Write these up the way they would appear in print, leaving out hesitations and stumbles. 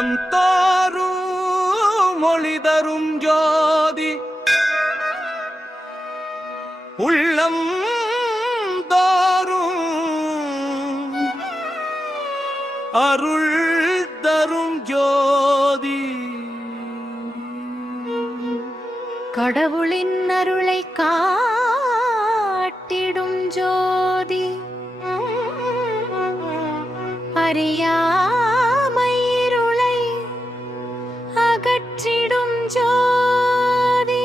உள்ளம் தோறும் மொழி தரும் ஜோதி உள்ளம் தோறும் அருள் தரும் ஜோதி கடவுளின் அருளை காட்டிடும் ஜோதி அறியாமை இருளை அகற்றிடும் ஜோதி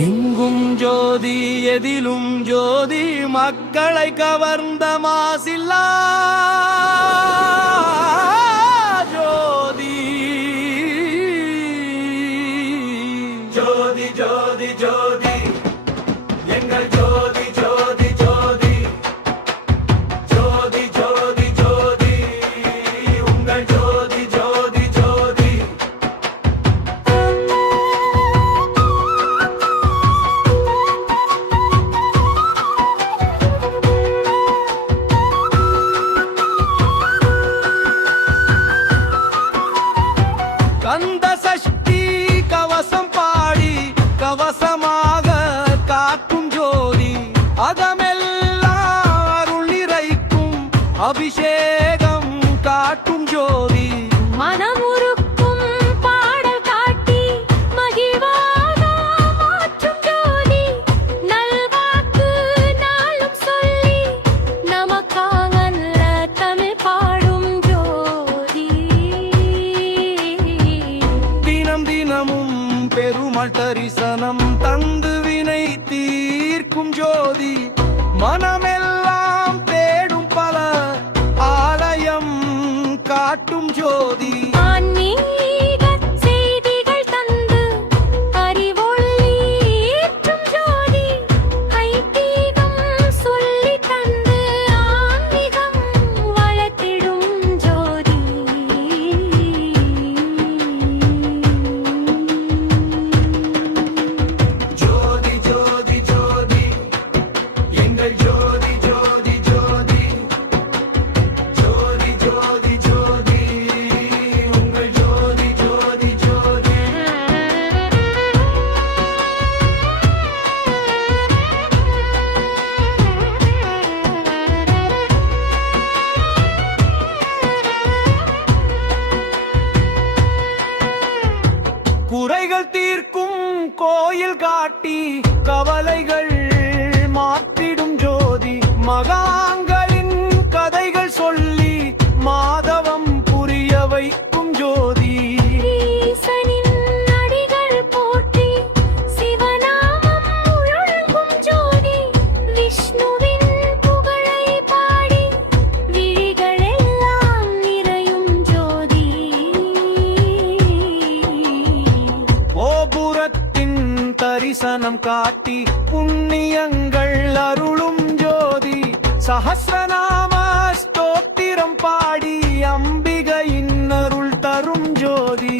எங்கும் ஜோதி எதிலும் ஜோதி மக்களை கவர்ந்த மாசில்லா ஜோதி ஜோதி ஜோதி ஜோதி எங்கள் ஜோதி ஜோதி ஜோதி ஜோதி ஜோதி ஜோதி உங்கள் ஜோதி ஜோதி ஜோதி கந்த சஷ்டி கவசம் பாடி கவசமாக காக்கும் ஜோதி அதமெல்லாம் அருள் நிறைக்கும் அபிஷேகம் காட்டும் ஜோதி மனமுருக்கும் பாடல் காட்டி மகிழ்வாக மாற்றும் ஜோதி நல்வாக்கு நாளும் சொல்லி நமக்காக நல்ல தமிழ் பாடும் ஜோதி தினம் தினமும் பெருமாள் தரிசனம் தந்து வினை தீர்க்கும் ஜோதி மனமெல்லாம் தேடும் பல ஆலயம் காட்டும் ஜோதி ஆன்மீக செய்திகள் தந்து அறிவொளியேற்றும் ஜோதி ஐதீகம் சொல்லி தந்து ஆன்மீகம் வளர்த்திடும் ஜோதி ஜோதி ஜோதி ஜோதி எங்கள் ஜோதி ஜோதி ஜோதி ஜோதி ஜோதி ஜோதி உங்கள் ஜோதி ஜோதி ஜோதி குறைகள் தீர்க்கும் கோயில் காட்டி கவலைகள் மாற்றிடும் ஜோதி மகான்களின் கதைகள் சொல்லி மாதவம் புரிய வைக்கும் ஜோதி ஈசனின் அடிகள் போற்றி சிவநாமம் முழங்கும் ஜோதி விஷ்ணுவின் புகழை பாடி விழிகளெல்லாம் நிறையும் ஜோதி கோபுரத்தின் தரிசனம் காட்டி புண்ணியங்கள் அருளும் ஜோதி சஹஸ்ரநாம ஸ்தோத்திரம் பாடி அம்பிகையின் அருள் தரும் ஜோதி